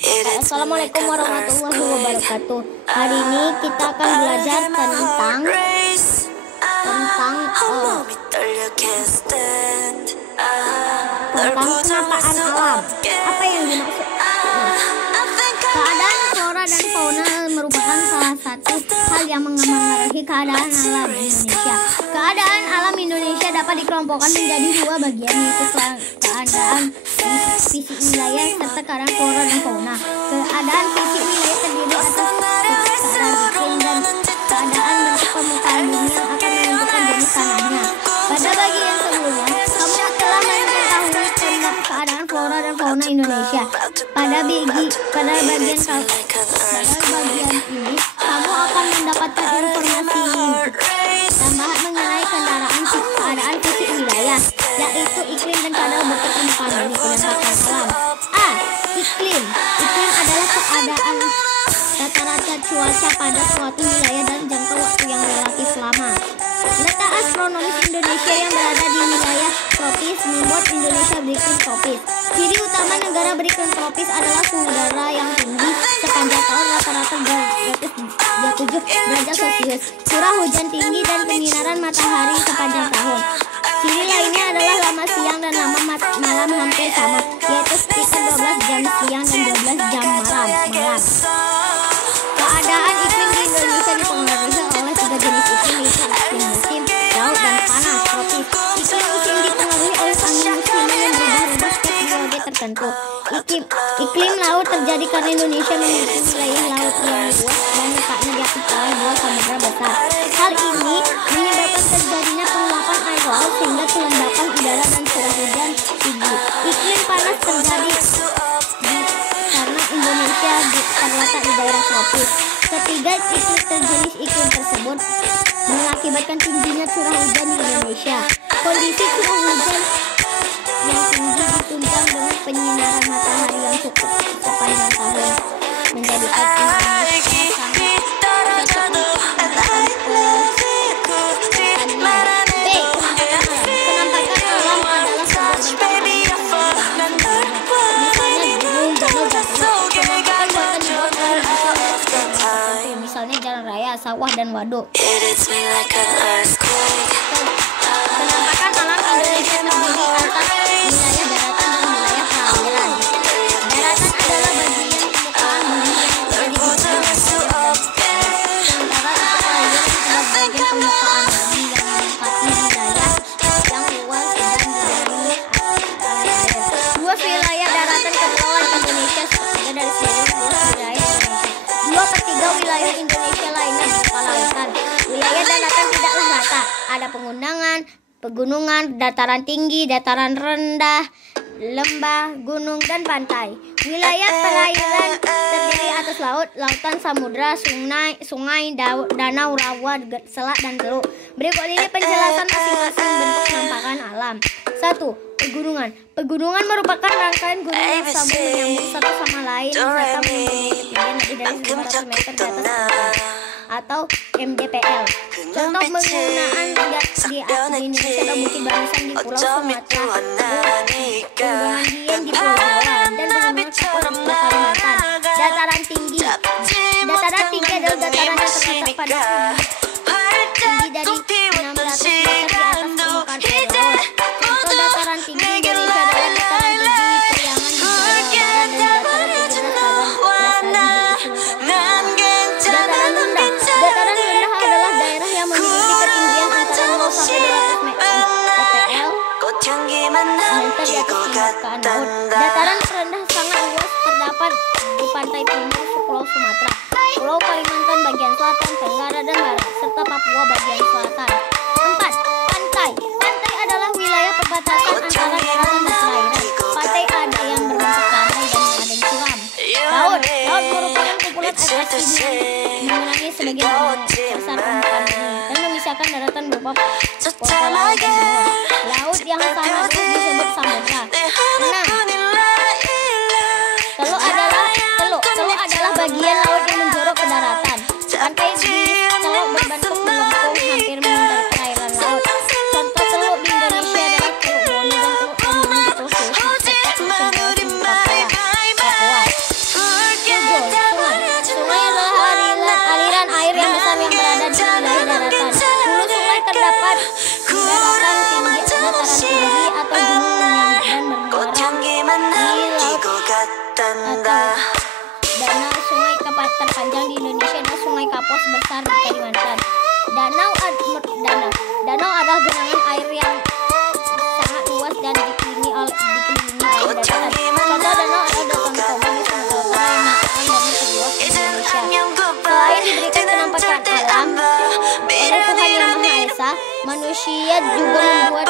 Assalamualaikum warahmatullahi wabarakatuh. Hari ini kita akan belajar tentang penataan alam. Apa yang dimaksud? Keadaan flora dan fauna merupakan salah satu hal yang mengaruhi keadaan alam Indonesia. Keadaan alam Indonesia dapat dikelompokkan menjadi dua bagian, yaitu keadaan fisik wilayah serta keadaan flora dan fauna. Keadaan fisik wilayah terdiri atas keadaan iklim dan keadaan bentuk permukaan bumi yang akan menentukan jenis tanahnya. Pada bagian sebelumnya, kamu telah mengetahui tentang keadaan flora dan fauna Indonesia. Pada bagian ini, kamu akan mendapatkan informasi tambahan mengenai keadaan fisik wilayah, yaitu iklim dan keadaan bentuk permukaan bumi dan alam. A. Iklim. Iklim adalah keadaan rata-rata cuaca pada suatu wilayah dan jangka waktu yang relatif lama. Letak astronomis Indonesia yang berada di wilayah tropis membuat Indonesia beriklim tropis. Ciri utama negara beriklim tropis adalah suhu udara yang tinggi sepanjang tahun, rata-rata 237 derajat Celcius, curah hujan tinggi dan penyinaran matahari sepanjang tahun. Ciri lainnya adalah lama siang dan lama malam hampir sama, yaitu sekitar 12 jam siang dan 12 jam malam. Keadaan iklim di Indonesia dipengaruhi oleh tiga jenis iklim, yaitu iklim musim, laut, dan panas tropis. Iklim musim dipengaruhi oleh angin musiman yang berubah-ubah setiap periode tertentu. Iklim laut terjadi karena Indonesia memiliki wilayah laut yang luas dan letaknya di atas dua samudra besar. Hal ini menyebabkan terjadinya penguapan air laut sehingga kelembapan udara dan curah hujan tinggi. Iklim panas terjadi karena Indonesia terletak di daerah tropis. Ketiga jenis iklim tersebut mengakibatkan tingginya curah hujan di Indonesia. Kondisi curah hujan yang tinggi ditunjang dengan penyinaran matahari yang cukup sepanjang tahun, menjadikan Indonesia sangat sawah dan waduk. Penampakan alam Indonesia terdiri atas wilayah daratan dan wilayah perairan. Daratan adalah bagian permukaan bumi yang terjadi di sementara perairan adalah bagian permukaan bumi yang melintasi wilayah yang luas dan dikelilingi air. Dua wilayah daratan kepulauan Indonesia, sepertiga dari seluruh wilayah Indonesia. 2/3 wilayah Indonesia lainnya berupa lautan. Wilayah daratan tidaklah rata. Ada pegunungan, dataran tinggi, dataran rendah, lembah, gunung, dan pantai. Wilayah perairan terdiri atas lautan, samudra, sungai, danau, rawa, selat, dan teluk. Berikut ini penjelasan masing-masing bentuk penampakan alam. 1. Pegunungan merupakan rangkaian gunung yang sambung menyambung satu sama lain serta mempunyai ketinggian lebih dari 500 meter di atas permukaan atau MDPL. Contoh penggunaan di Indonesia adalah Bukit Barisan di Pulau Sumatera, Pegunungan Dieng di Pulau Jawa, dan Pegunungan Kapur di Pulau Kalimantan. Dataran tinggi adalah dataran yang terletak pada tinggi dari 600 meter di atas permukaan air laut. Contoh dataran tinggi Indonesia adalah dataran tinggi Priangan di Jawa Barat dan dataran tinggi Dataran rendah adalah daerah yang memiliki ketinggian antara 0 sampai 200 meter di atas permukaan laut. Dataran terendah sangat luas, terdapat di pantai timur Pulau Sumatera, Pulau Kalimantan bagian selatan, tenggara, dan barat, serta Papua bagian selatan. 4. Pantai adalah wilayah perbatasan antara daratan dan perairan. Pantai ada yang berbentuk lantai dan ada yang curam. Laut merupakan kumpulan air es mengenangi sebagian besar permukaan bumi dan memisahkan daratan berupa pola laut dan benua. Laut yang sangat luas disebut samudra. 6. Teluk adalah bagian laut yang menjorok ke daratan. Pantai di teluk berbentuk melengkung hampir menghindari perairan laut. Contoh teluk di Indonesia adalah Teluk Boni dan Teluk Tomini di Pulau Sulawesi, Papua. Danau sungai terpanjang di Indonesia adalah Sungai Kapuas besar di Kalimantan. Danau adalah genangan air yang sangat luas dan dikelilingi oleh daratan. Contoh danau ada Danau Toba di Sumatera Utara yang merupakan danau terluas di Indonesia. Selain diberikan penampakan alam oleh Tuhan Yang Maha Esa, manusia juga membuat